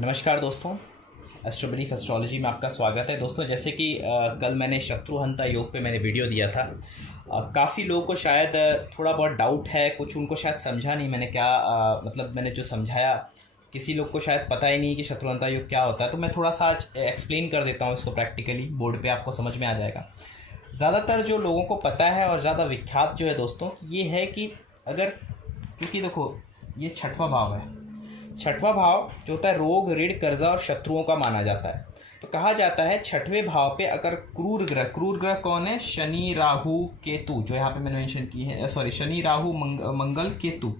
नमस्कार दोस्तों, एस्ट्रोबिलीफ एस्ट्रोलॉजी में आपका स्वागत है। दोस्तों, जैसे कि कल मैंने शत्रुहंता योग पे मैंने वीडियो दिया था। काफ़ी लोगों को शायद थोड़ा बहुत डाउट है, कुछ उनको शायद समझा नहीं मैंने क्या मतलब मैंने जो समझाया, किसी लोग को शायद पता ही नहीं कि शत्रुहंता योग क्या होता है। तो मैं थोड़ा सा आज एक्सप्लेन कर देता हूँ इसको प्रैक्टिकली, बोर्ड पे आपको समझ में आ जाएगा। ज़्यादातर जो लोगों को पता है और ज़्यादा विख्यात जो है दोस्तों, ये है कि अगर, क्योंकि देखो ये छठवां भाव है, छठवां भाव जो होता है रोग, ऋण, कर्जा और शत्रुओं का माना जाता है। तो कहा जाता है छठवें भाव पे अगर क्रूर ग्रह कौन है? शनि, राहु, केतु, जो यहाँ पे मैंने मेंशन की है, सॉरी, शनि, राहु, मंगल, केतु,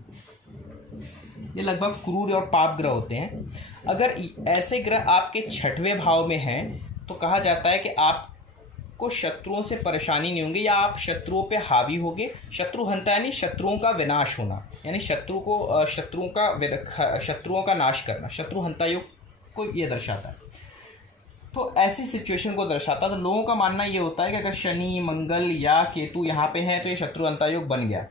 ये लगभग क्रूर और पाप ग्रह होते हैं। अगर ऐसे ग्रह आपके छठवें भाव में हैं तो कहा जाता है कि आपको शत्रुओं से परेशानी नहीं होंगी, या आप शत्रुओं पे हावी होंगे। शत्रुहंता यानी शत्रुओं का विनाश होना, यानी शत्रुओं का नाश करना। शत्रुहंता योग को ये दर्शाता है। तो ऐसी सिचुएशन को दर्शाता है। तो लोगों का मानना ये होता है कि अगर शनि, मंगल या केतु यहाँ पे हैं तो ये शत्रुहंता योग बन गया,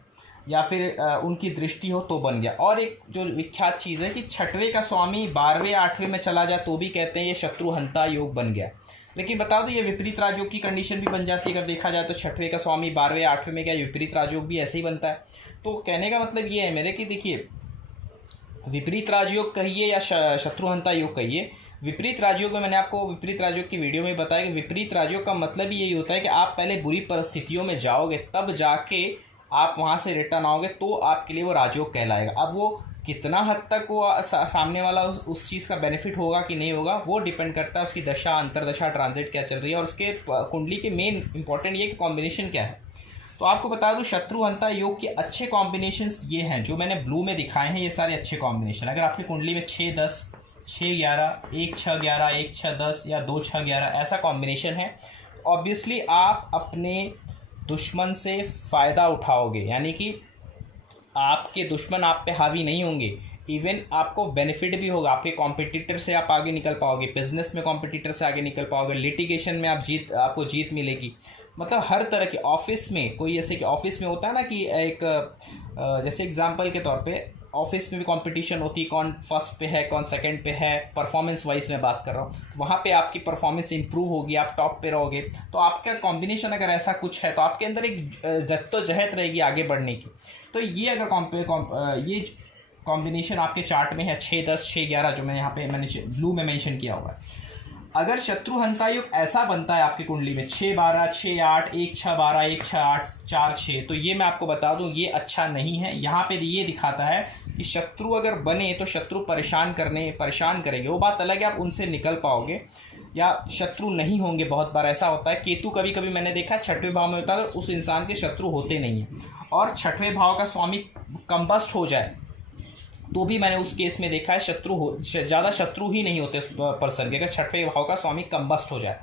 या फिर उनकी दृष्टि हो तो बन गया। और एक जो विख्यात चीज़ है कि छठवें का स्वामी 12वें 8वें में चला जाए तो भी कहते हैं ये शत्रुहंता योग बन गया। लेकिन बता दो, ये विपरीत राजयोग की कंडीशन भी बन जाती है। अगर देखा जाए तो छठवें का स्वामी 12वें 8वें में गया, विपरीत राजयोग भी ऐसे ही बनता है। तो कहने का मतलब ये है मेरे कि देखिए, विपरीत राजयोग कहिए या शत्रुहंता योग कहिए, विपरीत राजयोग में मैंने आपको विपरीत राजयोग की वीडियो में बताया कि विपरीत राजयोग का मतलब यही होता है कि आप पहले बुरी परिस्थितियों में जाओगे, तब जाके आप वहाँ से रिटर्न आओगे, तो आपके लिए वो राजयोग कहलाएगा। अब वो कितना हद तक वो सामने वाला उस चीज़ का बेनिफिट होगा कि नहीं होगा, वो डिपेंड करता है उसकी दशा, अंतरदशा, ट्रांजिट क्या चल रही है, और उसके कुंडली के मेन इंपॉर्टेंट ये कि कॉम्बिनेशन क्या है। तो आपको बता दूं, शत्रुहंता योग के अच्छे कॉम्बिनेशंस ये हैं जो मैंने ब्लू में दिखाए हैं। ये सारे अच्छे कॉम्बिनेशन, अगर आपकी कुंडली में 6-10, 6-11, 1-6-11, 1-6-10 या 2-6-11 ऐसा कॉम्बिनेशन है, ऑब्वियसली आप अपने दुश्मन से फ़ायदा उठाओगे, यानी कि आपके दुश्मन आप पे हावी नहीं होंगे। इवन आपको बेनिफिट भी होगा, आपके कॉम्पिटिटर से आप आगे निकल पाओगे, बिजनेस में कॉम्पिटिटर से आगे निकल पाओगे, लिटिगेशन में आपको जीत मिलेगी। मतलब हर तरह के, ऑफिस में कोई, जैसे कि ऑफिस में होता है ना कि एक जैसे एग्जांपल के तौर पे ऑफिस में भी कंपटीशन होती है, कौन फर्स्ट पे है, कौन सेकंड पे है, परफॉर्मेंस वाइज मैं बात कर रहा हूँ। तो वहाँ पे आपकी परफॉर्मेंस इंप्रूव होगी, आप टॉप पे रहोगे। तो आपका कॉम्बिनेशन अगर ऐसा कुछ है तो आपके अंदर एक जद्दोजहद रहेगी आगे बढ़ने की। तो ये अगर ये कॉम्बिनेशन आपके चार्ट में है 6-10, 6-11, जो मैंने यहाँ पे ब्लू में मेंशन किया हुआ है। अगर शत्रुहंता योग ऐसा बनता है आपकी कुंडली में 6-12, 6-8, 1-6-12, 1-6-8, 4-6, तो ये मैं आपको बता दूं ये अच्छा नहीं है। यहाँ पे ये दिखाता है कि शत्रु अगर बने तो शत्रु परेशान करेंगे। वो बात अलग है आप उनसे निकल पाओगे, या शत्रु नहीं होंगे। बहुत बार ऐसा होता है, केतु कभी कभी मैंने देखा छठवें भाव में होता है तो उस इंसान के शत्रु होते नहीं हैं। और छठवें भाव का स्वामी कंबस्ट हो जाए तो भी मैंने उस केस में देखा है ज़्यादा शत्रु ही नहीं होते उस पर्सन के, अगर छठवें भाव का स्वामी कंबस्ट हो जाए।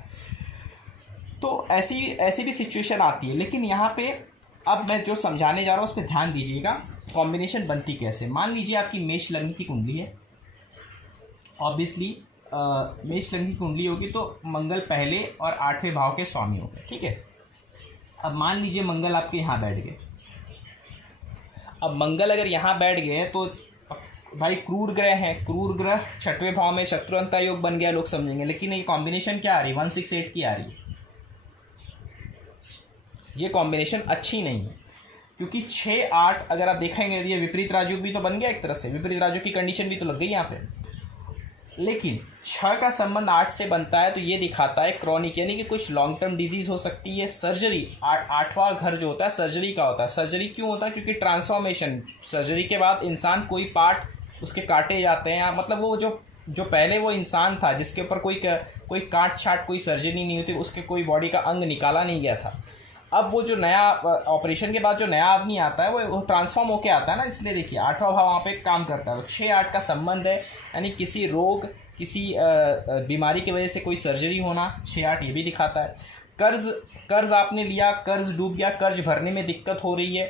तो ऐसी भी सिचुएशन आती है। लेकिन यहाँ पे अब मैं जो समझाने जा रहा हूँ उस पर ध्यान दीजिएगा। कॉम्बिनेशन बनती कैसे? मान लीजिए आपकी मेष लग्न की कुंडली है, ऑब्वियसली मेष लग्न की कुंडली होगी तो मंगल पहले और 8वें भाव के स्वामी हो गए, ठीक है। अब मान लीजिए मंगल आपके यहाँ बैठ गए। अब मंगल अगर यहाँ बैठ गए तो भाई क्रूर ग्रह हैं, क्रूर ग्रह छठवें भाव में, शत्रुहंता योग बन गया, लोग समझेंगे। लेकिन ये कॉम्बिनेशन क्या आ रही है? 1-6-8 की आ रही है। ये कॉम्बिनेशन अच्छी नहीं है, क्योंकि 6-8 अगर आप देखेंगे ये विपरीत राजयोग भी तो बन गया एक तरह से, विपरीत राजयोग की कंडीशन भी तो लग गई यहाँ पे। लेकिन 6 का संबंध 8 से बनता है तो ये दिखाता है क्रॉनिक, यानी कि कुछ लॉन्ग टर्म डिजीज हो सकती है। सर्जरी, 8वां घर जो होता है सर्जरी का होता है। सर्जरी क्यों होता है? क्योंकि ट्रांसफॉर्मेशन, सर्जरी के बाद इंसान कोई पार्ट उसके काटे जाते हैं, मतलब वो जो पहले वो इंसान था जिसके ऊपर कोई काट छाट, कोई सर्जरी नहीं होती, उसके कोई बॉडी का अंग निकाला नहीं गया था। अब वो जो नया ऑपरेशन के बाद जो नया आदमी आता है वो ट्रांसफॉर्म होके आता है ना, इसलिए देखिए 8वां भाव वहाँ पे काम करता है। तो 6-8 का संबंध है, यानी किसी रोग, किसी बीमारी की वजह से कोई सर्जरी होना, 6-8 ये भी दिखाता है। कर्ज आपने लिया, कर्ज डूब गया, कर्ज भरने में दिक्कत हो रही है,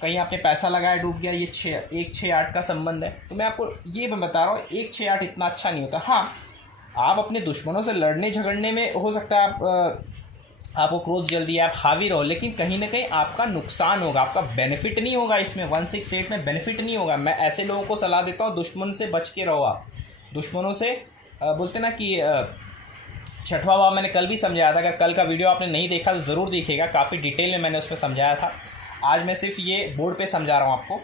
कहीं आपने पैसा लगाया डूब गया, ये 1-6-8 का संबंध है। तो मैं आपको ये बता रहा हूँ 1-6-8 इतना अच्छा नहीं होता। हाँ, आप अपने दुश्मनों से लड़ने झगड़ने में हो सकता है आपको क्रोध जल्दी है, आप हावी रहो, लेकिन कहीं ना कहीं आपका नुकसान होगा, आपका बेनिफिट नहीं होगा। इसमें 1-6-8 में बेनिफिट नहीं होगा। मैं ऐसे लोगों को सलाह देता हूँ दुश्मन से बच के रहो। आप दुश्मनों से बोलते ना कि छठवां भाव मैंने कल भी समझाया था। अगर कल का वीडियो आपने नहीं देखा तो ज़रूर देखिएगा, काफ़ी डिटेल में मैंने उसमें समझाया था। आज मैं सिर्फ ये बोर्ड पे समझा रहा हूँ आपको।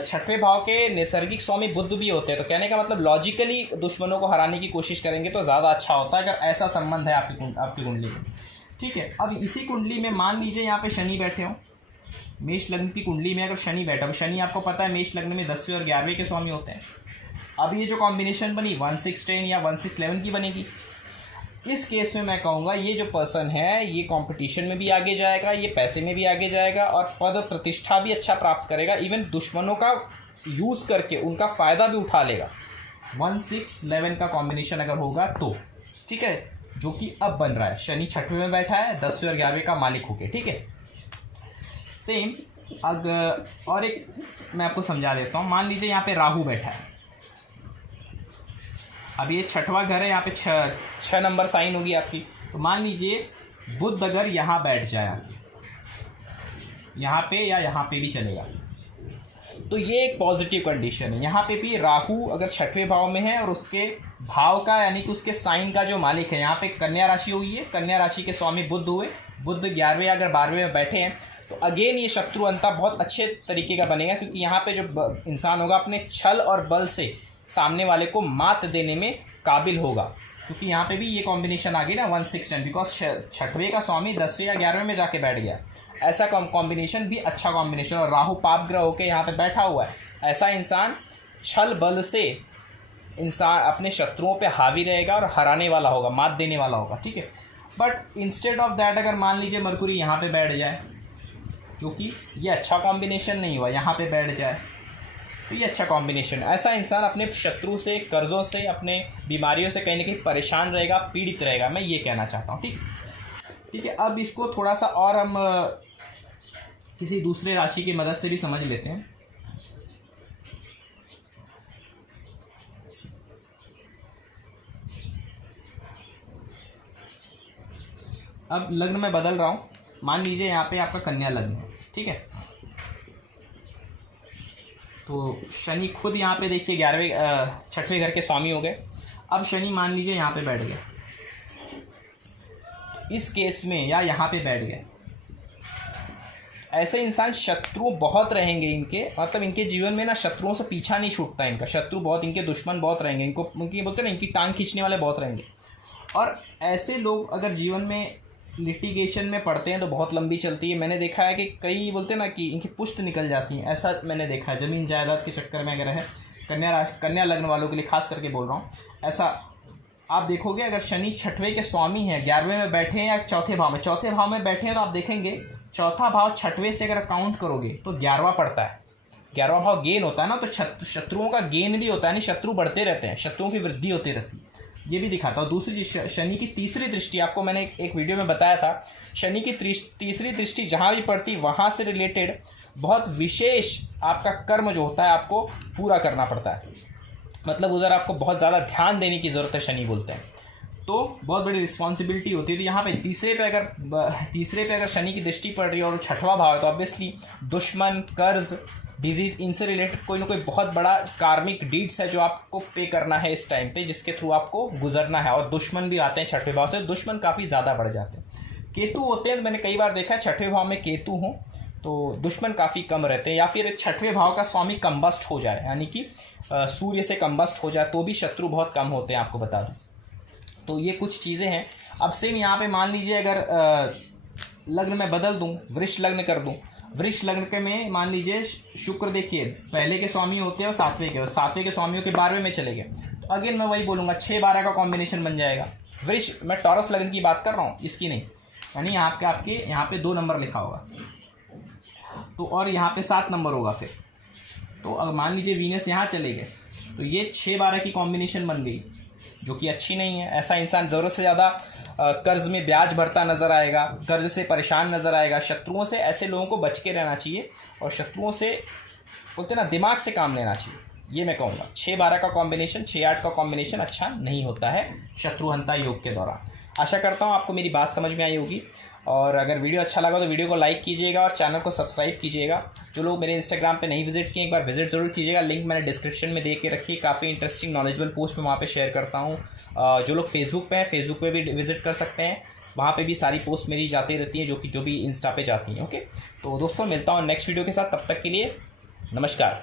छठवें भाव के नैसर्गिक स्वामी बुध भी होते हैं। तो कहने का मतलब लॉजिकली दुश्मनों को हराने की कोशिश करेंगे तो ज़्यादा अच्छा होता है, अगर ऐसा संबंध है आपकी कुंडली में। ठीक है, अब इसी कुंडली में मान लीजिए यहाँ पे शनि बैठे हों, मेष लग्न की कुंडली में अगर शनि बैठा हो, शनि आपको पता है मेष लग्न में 10वें और 11वें के स्वामी होते हैं। अब ये जो कॉम्बिनेशन बनी 1-6-10 या 1-6-11 की बनेगी। इस केस में मैं कहूँगा ये जो पर्सन है ये कंपटीशन में भी आगे जाएगा, ये पैसे में भी आगे जाएगा और पद प्रतिष्ठा भी अच्छा प्राप्त करेगा। इवन दुश्मनों का यूज़ करके उनका फ़ायदा भी उठा लेगा। 1-6-11 का कॉम्बिनेशन अगर होगा तो, ठीक है, जो कि अब बन रहा है। शनि छठवें में बैठा है 10वें और 11वें का मालिक होके। ठीक है, सेम अगर और एक मैं आपको समझा देता हूँ। मान लीजिए यहाँ पे राहु बैठा है। अब ये छठवां घर है, यहाँ पे 6 नंबर साइन होगी आपकी। तो मान लीजिए बुध अगर यहाँ बैठ जाए, यहाँ पे या यहाँ पे भी चलेगा, तो ये एक पॉजिटिव कंडीशन है। यहाँ पे भी राहु अगर छठवें भाव में है और उसके भाव का यानी कि उसके साइन का जो मालिक है, यहाँ पे कन्या राशि हुई है, कन्या राशि के स्वामी बुध हुए। बुध 11वें अगर 12वें में बैठे हैं तो अगेन ये शत्रु अंता बहुत अच्छे तरीके का बनेगा, क्योंकि यहाँ पे जो इंसान होगा अपने छल और बल से सामने वाले को मात देने में काबिल होगा। क्योंकि यहाँ पे भी ये कॉम्बिनेशन आ गई ना 1-6-10, बिकॉज छठवें का स्वामी 10वें या 11वें में जाके बैठ गया। ऐसा कॉम्बिनेशन भी अच्छा कॉम्बिनेशन, और राहु पाप ग्रह होकर यहाँ पे बैठा हुआ है। ऐसा इंसान छल बल से इंसान अपने शत्रुओं पे हावी रहेगा और हराने वाला होगा, मात देने वाला होगा। ठीक है, बट इंस्टेड ऑफ दैट अगर मान लीजिए मरकुरी यहाँ पे बैठ जाए, जो कि ये अच्छा कॉम्बिनेशन नहीं हुआ, यहाँ पे बैठ जाए तो ये अच्छा कॉम्बिनेशन। ऐसा इंसान अपने शत्रु से, कर्जों से, अपने बीमारियों से कहीं ना कहीं परेशान रहेगा, पीड़ित रहेगा, मैं ये कहना चाहता हूँ। ठीक है, अब इसको थोड़ा सा और हम किसी दूसरे राशि की मदद से भी समझ लेते हैं। अब लग्न में बदल रहा हूँ। मान लीजिए यहाँ पे आपका कन्या लग्न है। ठीक है, तो शनि खुद यहाँ पे देखिए 6वें घर के स्वामी हो गए। अब शनि मान लीजिए यहाँ पे बैठ गए, इस केस में या यहाँ पे बैठ गए, ऐसे इंसान शत्रु बहुत रहेंगे इनके, मतलब इनके जीवन में ना शत्रुओं से पीछा नहीं छूटता इनका। शत्रु बहुत, इनके दुश्मन बहुत रहेंगे, इनको उनकी बोलते हैं ना, इनकी टांग खींचने वाले बहुत रहेंगे। और ऐसे लोग अगर जीवन में लिटिगेशन में पड़ते हैं तो बहुत लंबी चलती है। मैंने देखा है कि कई बोलते हैं ना कि इनकी पुष्ट निकल जाती हैं, ऐसा मैंने देखा है। ज़मीन जायदाद के चक्कर में अगर है, कन्या लग्न वालों के लिए खास करके बोल रहा हूँ, ऐसा आप देखोगे। अगर शनि छठवें के स्वामी हैं, 11वें में बैठे हैं या चौथे भाव में, चौथे भाव में बैठे हैं, तो आप देखेंगे चौथा भाव छठवें से अगर काउंट करोगे तो 11वां पड़ता है। 11वां भाव गेन होता है ना, तो शत्रुओं का गेन भी होता है, नहीं शत्रु बढ़ते रहते हैं, शत्रुओं की वृद्धि होती रहती है। ये भी दिखाता हूँ। दूसरी शनि की तीसरी दृष्टि, आपको मैंने एक वीडियो में बताया था, शनि की तीसरी दृष्टि जहाँ भी पड़ती वहाँ से रिलेटेड बहुत विशेष आपका कर्म जो होता है आपको पूरा करना पड़ता है। मतलब उधर आपको बहुत ज़्यादा ध्यान देने की ज़रूरत है, शनि बोलते हैं, तो बहुत बड़ी रिस्पॉन्सिबिलिटी होती है। तो यहाँ पे तीसरे पे अगर शनि की दृष्टि पड़ रही है और छठवां भाव है, तो ऑब्वियसली दुश्मन, कर्ज, डिजीज़, इनसे रिलेटेड कोई ना कोई बहुत बड़ा कार्मिक डीड्स है जो आपको पे करना है इस टाइम पे, जिसके थ्रू आपको गुजरना है। और दुश्मन भी आते हैं छठवें भाव से, दुश्मन काफ़ी ज़्यादा बढ़ जाते हैं। केतु होते हैं, मैंने कई बार देखा है छठवें भाव में केतु हों तो दुश्मन काफ़ी कम रहते हैं। या फिर छठवें भाव का स्वामी कम्बस्ट हो जाए, यानी कि सूर्य से कम्बस्ट हो जाए, तो भी शत्रु बहुत कम होते हैं, आपको बता दूँ। तो ये कुछ चीज़ें हैं। अब सेम यहाँ पे मान लीजिए अगर लग्न में बदल दूँ, वृष लग्न कर दूँ, वृष लग्न के में मान लीजिए शुक्र देखिए पहले के स्वामी होते हैं और सातवें के स्वामियों के 12वें में चले गए, तो अगेन मैं वही बोलूँगा 6-12 का कॉम्बिनेशन बन जाएगा। वृष, मैं टॉरस लग्न की बात कर रहा हूँ, इसकी नहीं, यानी आपके यहाँ पे 2 नंबर लिखा होगा तो, और यहाँ पे 7 नंबर होगा फिर। तो अगर मान लीजिए वीनस यहाँ चले गए तो ये 6-12 की कॉम्बिनेशन बन गई, जो कि अच्छी नहीं है। ऐसा इंसान ज़रूरत से ज़्यादा कर्ज में ब्याज भरता नज़र आएगा, कर्ज से परेशान नज़र आएगा। शत्रुओं से, ऐसे लोगों को बच के रहना चाहिए और शत्रुओं से बोलते ना दिमाग से काम लेना चाहिए, ये मैं कहूँगा। 6-12 का कॉम्बिनेशन, 6-8 का कॉम्बिनेशन अच्छा नहीं होता है शत्रुहंता योग के दौरान। आशा करता हूँ आपको मेरी बात समझ में आई होगी, और अगर वीडियो अच्छा लगा तो वीडियो को लाइक कीजिएगा और चैनल को सब्सक्राइब कीजिएगा। जो लोग मेरे इंस्टाग्राम पे नहीं विजिट किए एक बार विजिट ज़रूर कीजिएगा, लिंक मैंने डिस्क्रिप्शन में दे के रखी है। काफ़ी इंटरेस्टिंग नॉलेजेबल पोस्ट मैं वहाँ पे शेयर करता हूँ। जो लोग फेसबुक पे हैं फेसबुक पे भी विजिट कर सकते हैं, वहाँ पे भी सारी पोस्ट मेरी जाती रहती हैं जो भी इंस्टा पे जाती हैं। ओके, तो दोस्तों मिलता हूँ नेक्स्ट वीडियो के साथ, तब तक के लिए नमस्कार।